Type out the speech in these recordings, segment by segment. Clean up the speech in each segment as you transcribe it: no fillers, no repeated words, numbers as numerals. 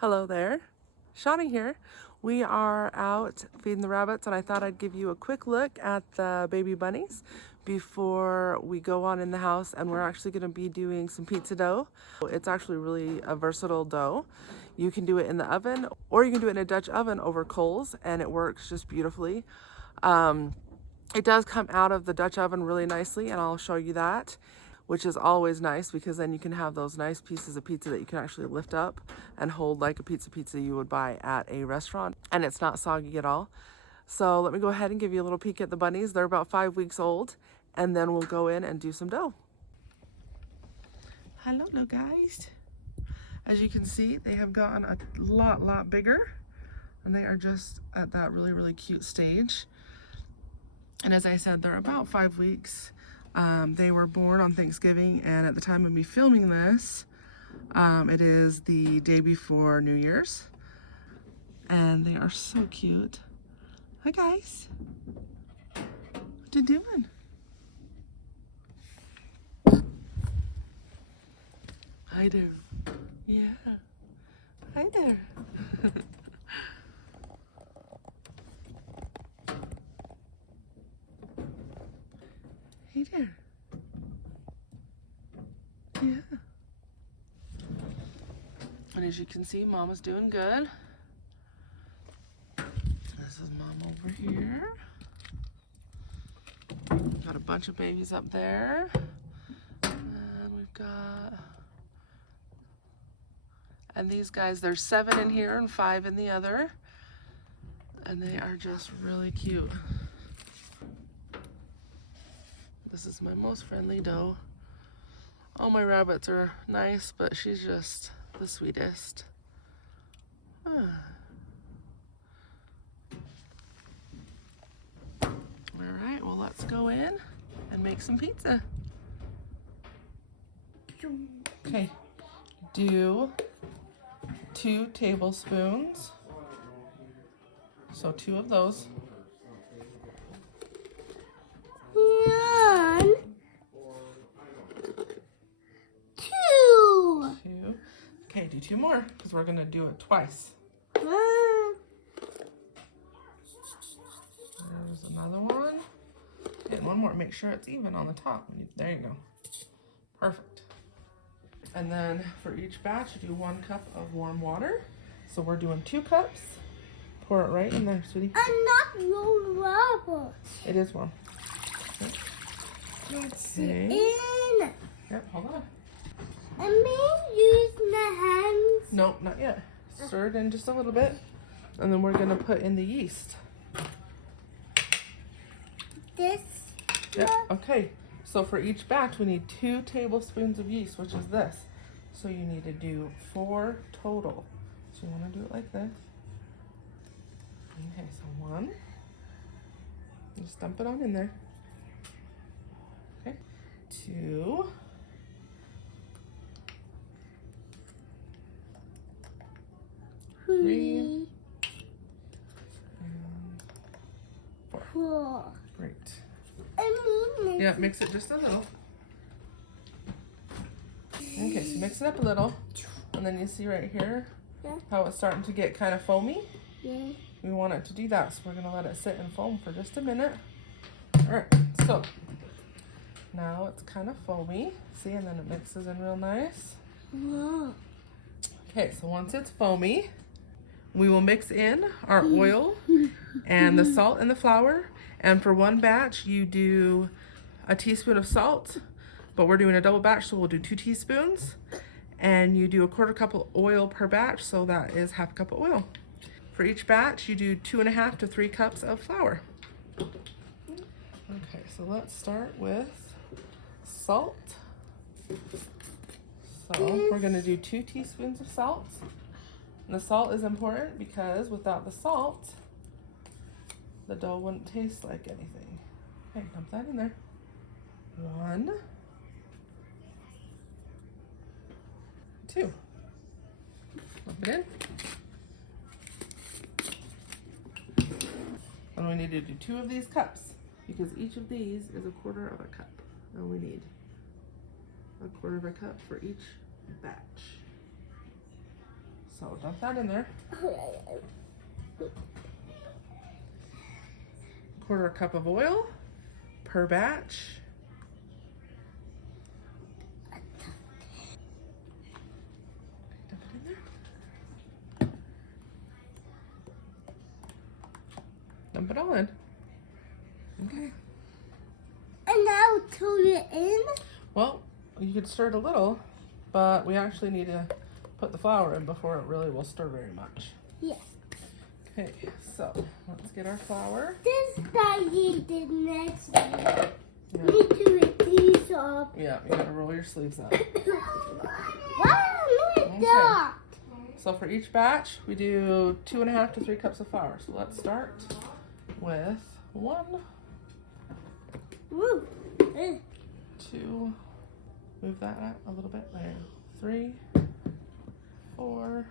Hello there, Shawnee here. We are out feeding the rabbits and I thought I'd give you a quick look at the baby bunnies before we go on in the house, and we're actually going to be doing some pizza dough. It's actually really a versatile dough. You can do it in the oven or you can do it in a Dutch oven over coals and it works just beautifully. It does come out of the Dutch oven really nicely and I'll show you that, which is always nice because then you can have those nice pieces of pizza that you can actually lift up and hold like a pizza you would buy at a restaurant, and it's not soggy at all. So let me go ahead and give you a little peek at the bunnies. They're about 5 weeks old, and then we'll go in and do some dough. Hello guys. As you can see, they have gotten a lot bigger and they are just at that really cute stage. And as I said, they're about 5 weeks. They were born on Thanksgiving, and at the time of me filming this, it is the day before New Year's. And they are so cute. Hi guys. What you doing? Hi there. Yeah. Hi there. Hey there. Yeah. And as you can see, Mama's doing good. This is Mom over here. Got a bunch of babies up there. And we've got... And these guys, there's 7 in here and 5 in the other. And they are just really cute. This is my most friendly doe. All my rabbits are nice, but she's just the sweetest. All right, well, let's go in and make some pizza. Okay, do 2 tablespoons. So 2 of those. 1, 2. 2. Okay, do 2 more because we're gonna do it twice. There's another one. And 1 more. Make sure it's even on the top. There you go. Perfect. And then for each batch, you do 1 cup of warm water. So we're doing 2 cups. Pour it right in there, sweetie. I'm not your rubber. It is warm. Okay. It's Okay. in. Yep, hold on. I may use my hands. Nope, not yet. Stir it in just a little bit. And then we're going to put in the yeast. This. Yep, okay. So for each batch, we need 2 tablespoons of yeast, which is this. So you need to do 4 total. So you want to do it like this. Okay, so 1. Just dump it on in there. Okay. 2. 3. And 4. 4. Great. I mean, Yeah, mix it just a little. Okay, so mix it up a little. And then you see right here how it's starting to get kind of foamy? yeah. We want it to do that, so we're going to let it sit and foam for just a minute. Alright, so now it's kind of foamy. See, and then it mixes in real nice. Whoa. Okay, so once it's foamy, we will mix in our oil and the salt and the flour. And for 1 batch, you do a teaspoon of salt, but we're doing a double batch, so we'll do 2 teaspoons. And you do a 1/4 cup of oil per batch, so that is 1/2 cup of oil. For each batch, you do 2.5 to 3 cups of flour. Okay, so let's start with salt. So we're gonna do 2 teaspoons of salt. And the salt is important because without the salt, the dough wouldn't taste like anything. Okay, dump that in there. 1, 2. Dump it in. And we need to do 2 of these cups because each of these is 1/4 of a cup. And we need 1/4 of a cup for each batch. So dump that in there. 1/4 cup of oil per batch. Dump it in there. Dump it all in. Okay. And now turn it in. Well, you could stir it a little, but we actually need to put the flour in before it really will stir very much. Yes. Okay, so let's get our flour. This guy did next one. Yeah, Need to make these up. yeah, you gotta roll your sleeves up. Wow, look at that. So for each batch, we do 2.5 to 3 cups of flour. So let's start with 1, Woo. 2, move that up a little bit there, 3, 4,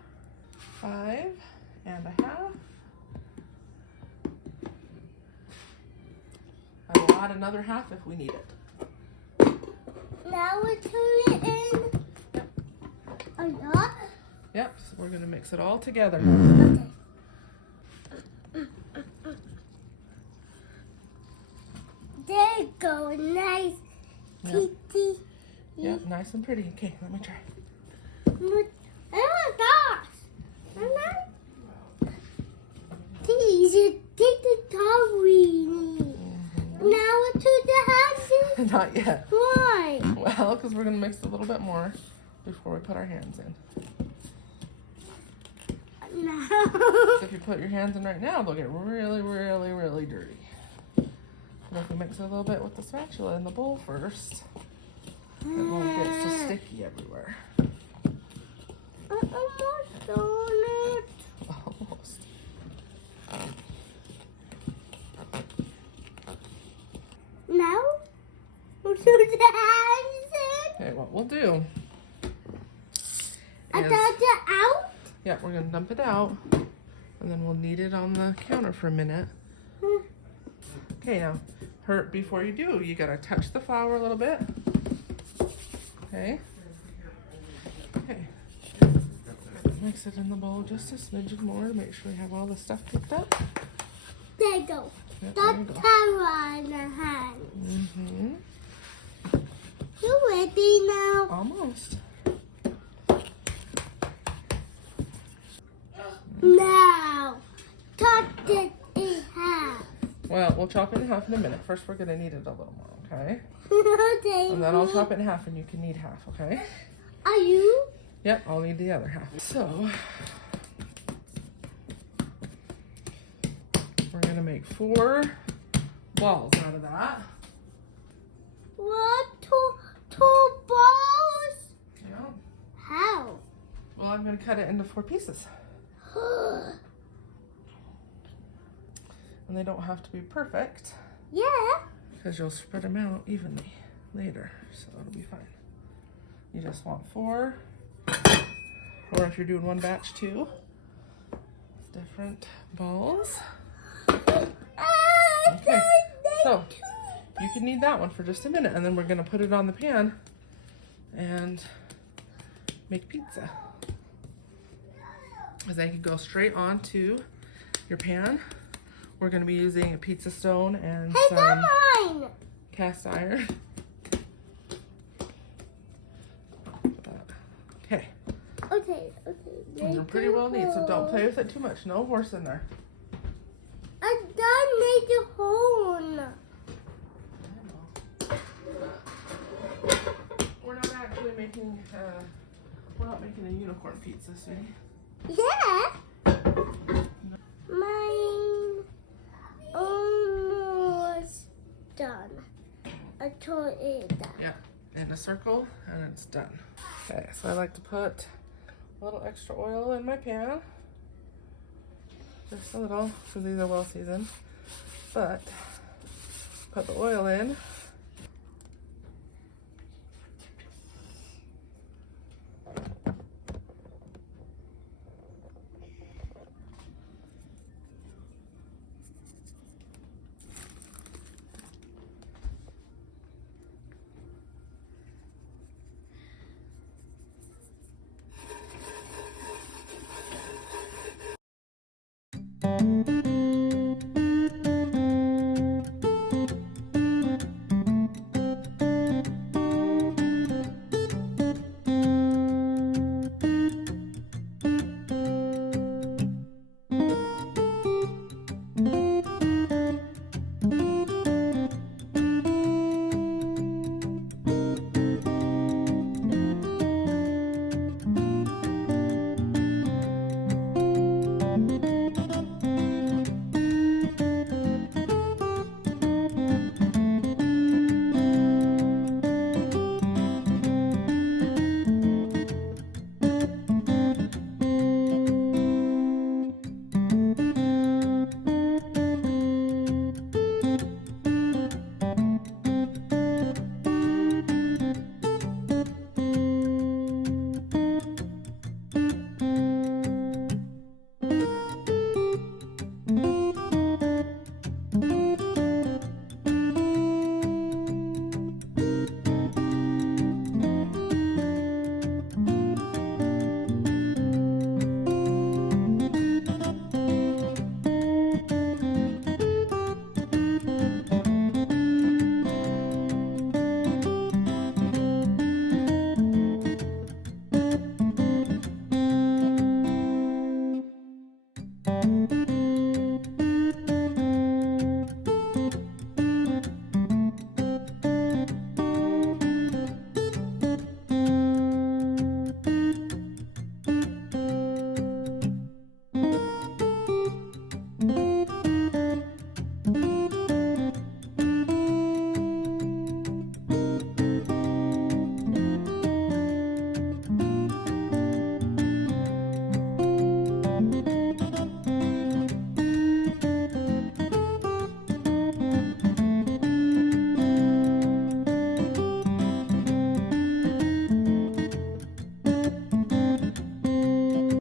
5 and a half. I will add another half if we need it. Now we turn it in. A lot. Yep, so we're gonna mix it all together. Okay. There you go. Nice. Yep. Pretty. Yep, nice and pretty. Okay, let me try. Oh my gosh. Please, take the top we need. Now to the hands. Not yet. Why? Well, because we're gonna mix a little bit more before we put our hands in. No. So if you put your hands in right now, they'll get really, really, really dirty. But if we mix it a little bit with the spatula in the bowl first, it won't get so sticky everywhere. Almost on it. Almost. Now, we'll do the hands in. Okay, what we'll do I is, got it out. yeah, we're gonna dump it out, and then we'll knead it on the counter for a minute. Okay, now, before you do, you gotta touch the flour a little bit. Okay. Okay. Mix it in the bowl just a smidgen more to make sure we have all the stuff picked up. There you go. Yep, there you That's go. power in the hand. Mm-hmm. You ready now? Almost. Now, cut it in half. Well, we'll chop it in half in a minute. First, we're gonna knead it a little more, okay? Okay. And then I'll chop it in half and you can knead half, okay? Are you? Yep, I'll knead the other half. So, we're gonna make 4 balls out of that. What? Two balls? Yeah. How? Well, I'm gonna cut it into 4 pieces. And they don't have to be perfect Yeah. because you'll spread them out evenly later, so it'll be fine. You just want 4, or if you're doing one batch, 2 different balls. Okay, so you can knead that one for just a minute, and then we're gonna put it on the pan and make pizza. Because they can go straight onto your pan. We're gonna be using a pizza stone and Hey, some that's mine. cast iron. Okay, Okay. they're pretty well neat, so don't play with it too much. No horse in there. I done made the hole. We're not actually making, we're not making a unicorn pizza, sweetie. Yeah. Mine almost done. I told it that. Yeah, in a circle, and it's done. Okay, so I like to put a little extra oil in my pan. Just a little, because these are well seasoned. But put the oil in,